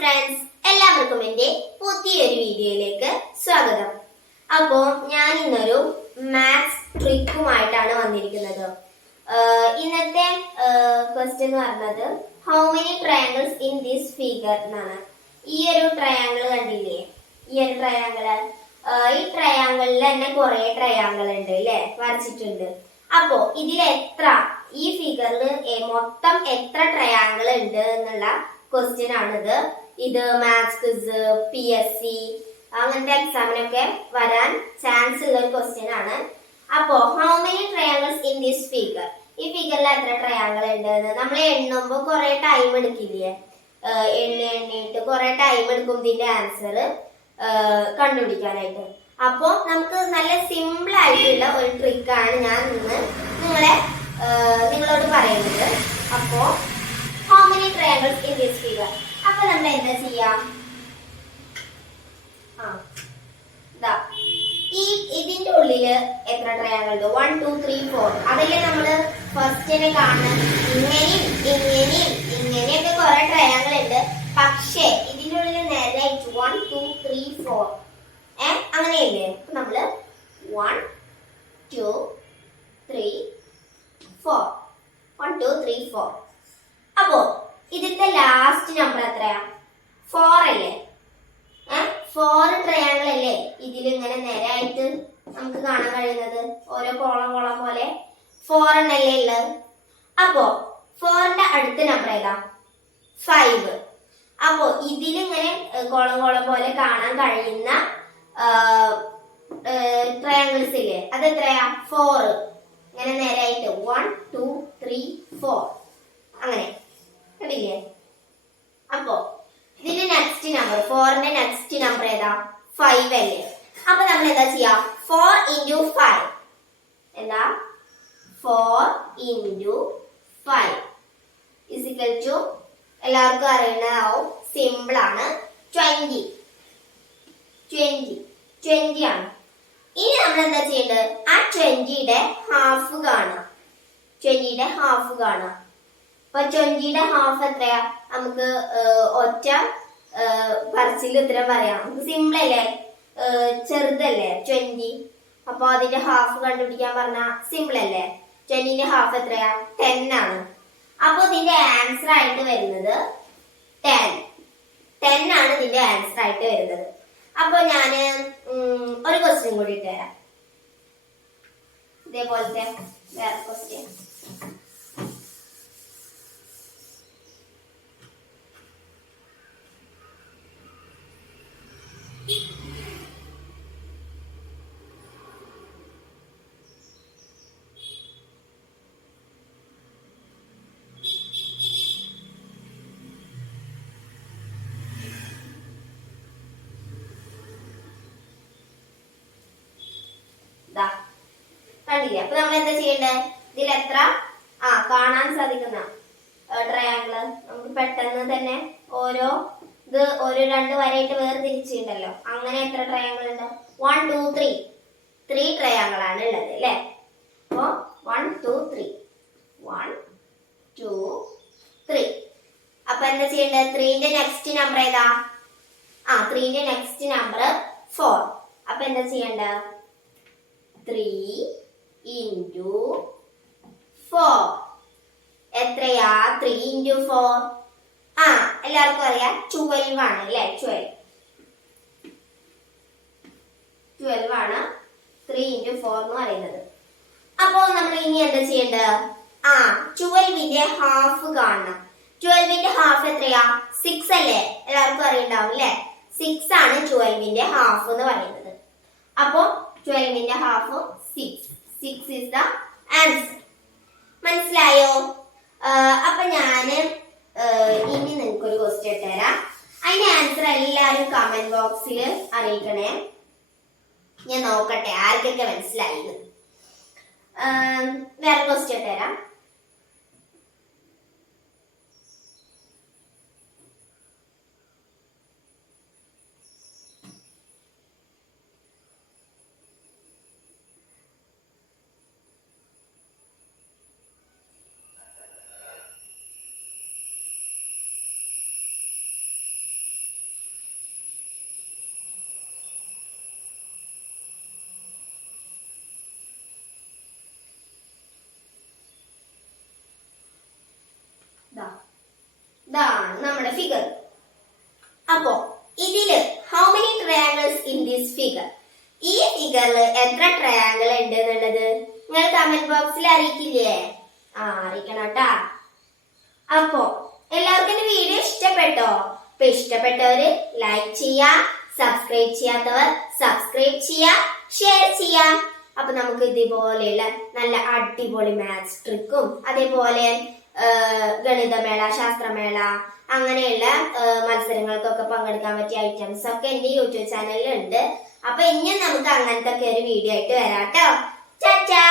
Friends, എല്ലാവർക്കും എൻ്റെ പുതിയൊരു വീഡിയോയിലേക്ക് സ്വാഗതം. അപ്പോൾ ഞാൻ ഇന്നൊരു മാത്സ് ട്രിക്കുമായിട്ടാണ് വന്നിരിക്കുന്നത്. ഇന്നത്തെ ക്വസ്റ്റ്യൻ എന്ന് പറഞ്ഞത് how many triangles in this figure എന്നാണ്. ഈ ഒരു ട്രയാങ്കിൾ കണ്ടില്ലേ? ഈ ഒരു ട്രയാങ്കിള്, ഈ ട്രയാങ്കിളിൽ തന്നെ കുറെ ട്രയാങ്കിൾ ഉണ്ട് അല്ലേ, വരച്ചിട്ടുണ്ട്. അപ്പോ ഇതിൽ എത്ര, ഈ ഫിഗറിൽ മൊത്തം എത്ര ട്രയാങ്കിൾ ഉണ്ട് എന്നുള്ള ക്വസ്റ്റ്യൻ ആണിത്. ഇത് മാത്സ് ക്വിസ്, PSC അങ്ങനത്തെ എക്സാമിനൊക്കെ വരാൻ ചാൻസ് ഉള്ള ഒരു ക്വസ്റ്റ്യൻ ആണ്. അപ്പോ how many triangles in this figure, ഈ ഫിഗറിൽ എത്ര ട്രയാങ്കിൾ ഉണ്ട് എന്ന് നമ്മൾ എണ്ണുമ്പോൾ കുറെ ടൈം എടുക്കില്ലേ? എണ്ണിയിട്ട് കുറെ ടൈം എടുക്കും ഇതിന്റെ ആൻസർ കണ്ടുപിടിക്കാനായിട്ട്. അപ്പോ നമുക്ക് നല്ല സിമ്പിൾ ആയിട്ടുള്ള ഒരു ട്രിക്കാണ് ഞാൻ ഇന്ന് നിങ്ങളോട് പറയുന്നത്. അപ്പോ how many triangles in this figure. അപ്പൊ നമ്മൾ എന്താ ചെയ്യാം? ഇതിന്റെ ഉള്ളില് എത്ര ട്രയാങ്കിൾ ഉണ്ട്? 1 2 3 4. അതല്ലേ നമ്മള് ഫസ്റ്റിനെ കാണുന്നത്. ഇങ്ങനെയും ഇങ്ങനെയും ഇങ്ങനെയൊക്കെ കുറെ ട്രയാങ്കിൾ ഉണ്ട്. പക്ഷേ ഇതിന്റെ ഉള്ളിൽ നേരായിട്ട് 1 2 3 4 അങ്ങനെയല്ലേ? അപ്പൊ നമ്മള് 1 2 3 4 1 2 3 4. അപ്പോ ഇതിന്റെ ലാസ്റ്റ് നമ്പർ എത്രയാ? 4 അല്ലേ? 4 ട്രയാങ്കിൾ അല്ലേ ഇതിൽ ഇങ്ങനെ നേരായിട്ട് നമുക്ക് കാണാൻ കഴിയുന്നത്? ഓരോ കോളം പോലെ 4 എന്നല്ലേ ഉള്ളത്. അപ്പോ 4ന്റെ അടുത്ത നമ്പർ ഏതാ? 5. അപ്പോ ഇതിലിങ്ങനെ കോളം പോലെ കാണാൻ കഴിയുന്ന ട്രയാങ്കിൾസ് ഇല്ലേ, അത് എത്രയാ? 4. ഇങ്ങനെ നേരായിട്ട് 1 2 3 4 അങ്ങനെ കണ്ടില്ലേ? അപ്പോ ഇതിന്റെ നെക്സ്റ്റ് നമ്പർ, 4ന്റെ നെക്സ്റ്റ് നമ്പർ ഏതാ? 5 അല്ലേ? അപ്പൊ നമ്മൾ എന്താ ചെയ്യാ? 4 into 5 എന്താ? 4 into 5 is equal to, എല്ലാവർക്കും അറിയുന്നതാവും, സിമ്പിൾ ആണ്, 20 ആണ്. ഇനി നമ്മൾ എന്താ ചെയ്യേണ്ടത്? ആ 20യുടെ ഹാഫ് കാണാം. 20യുടെ ഹാഫ് കാണാം. അപ്പൊ 20യുടെ ഹാഫ് എത്രയാ? നമുക്ക് ഒറ്റ പറച്ചിൽ ഉത്തരം പറയാം. നമുക്ക് സിമ്പിൾ അല്ലേ, ചെറുതല്ലേ 20. അപ്പൊ അതിന്റെ ഹാഫ് കണ്ടുപിടിക്കാൻ പറഞ്ഞാ സിമ്പിൾ അല്ലേ? 20ന്റെ ഹാഫ് എത്രയാ? 10 ആണ്. അപ്പൊ ഇതിന്റെ ആൻസർ ആയിട്ട് വരുന്നത് 10 ആണ് ഇതിന്റെ ആൻസർ ആയിട്ട് വരുന്നത്. അപ്പൊ ഞാന് ഒരു ക്വസ്റ്റ്യൻ കൂടി ഇട്ടുതരാം. ഇതേപോലത്തെ വേറെ ക്വസ്റ്റ്യൻ. കണ്ടില്ലേ? അപ്പൊ നമ്മൾ എന്താ ചെയ്യേണ്ടത്? ഇതിൽ എത്ര കാണാൻ സാധിക്കുന്ന ട്രയാങ്കിള് നമുക്ക് പെട്ടെന്ന് തന്നെ ഓരോ 2 വരയായിട്ട് വേർതിരിച്ചിട്ടുണ്ടല്ലോ, അങ്ങനെ എത്ര ട്രയാങ്കിൾ ഉണ്ട്? 1 2 3 ട്രയാങ്കിൾ ആണ് ഉള്ളത് അല്ലേ? അപ്പൊ 1 2 3 1 2 3. അപ്പൊ എന്താ ചെയ്യേണ്ടത്? 3ന്റെ നെക്സ്റ്റ് നമ്പർ ഏതാ? 3ന്റെ നെക്സ്റ്റ് നമ്പർ 4. അപ്പൊ എന്താ ചെയ്യേണ്ടത്? 3 into 4 എത്രയാ? 3 into 4 എല്ലാവർക്കും അറിയാം 12 ആണ് അല്ലേ? 12 ആണ് 3 into 4 എന്ന് പറയുന്നത്. അപ്പോ നമ്മൾ ഇനി എന്താ ചെയ്യേണ്ടത്? 12ന്റെ ഹാഫ് കാണണം. 12ന്റെ ഹാഫ് എത്രയാ? 6 അല്ലേ? എല്ലാവർക്കും അറിയണ്ടാവും അല്ലേ? 6 ആണ് 12ന്റെ ഹാഫ് എന്ന് പറയുന്നത്. അപ്പോ 12ന്റെ ഹാഫ് 6 is the answer. മനസ്സിലായോ? അപ്പൊ ഞാന് ഇനി നിങ്ങൾക്കൊരു ക്വസ്റ്റ്യൻ ഇട്ടുതരാം. അതിന്റെ ആൻസർ എല്ലാരും കമന്റ് ബോക്സിൽ അറിയിക്കണേ. ഞാൻ നോക്കട്ടെ ആർക്കൊക്കെ മനസ്സിലായി. വേറെ ക്വസ്റ്റ്യൻ ഇട്ടുതരാം. ഫിഗർ. അപ്പോ ഇതില് how many triangles in this figure? ഈ ഫിഗറിൽ എത്ര ട്രയാങ്കിൾ ഉണ്ട് എന്നുള്ളത് നിങ്ങൾ കമന്റ് ബോക്സിൽ അറിയിക്കില്ലേ? അറിയിക്കണം കേട്ടാ. അപ്പോ എല്ലാവർക്കും എന്റെ വീഡിയോ ഇഷ്ടപ്പെട്ടോ? അപ്പൊ ഇഷ്ടപ്പെട്ടവര് ലൈക്ക് ചെയ്യാ, സബ്സ്ക്രൈബ് ചെയ്യാത്തവർ സബ്സ്ക്രൈബ് ചെയ്യാ, ഷെയർ ചെയ്യാ. അപ്പൊ നമുക്ക് ഇതുപോലെയുള്ള നല്ല അടിപൊളി മാത്സ് ട്രിക്കും അതേപോലെ ഗണിതമേള, ശാസ്ത്രമേള അങ്ങനെയുള്ള മത്സരങ്ങൾക്കൊക്കെ പങ്കെടുക്കാൻ പറ്റിയ ഐറ്റംസ് ഒക്കെ എന്റെ യൂട്യൂബ് ചാനലിൽ ഉണ്ട്. അപ്പൊ ഇനി നമുക്ക് അങ്ങനത്തെ ഒക്കെ ഒരു വീഡിയോ ആയിട്ട് വരാട്ടോ. ടാറ്റാ.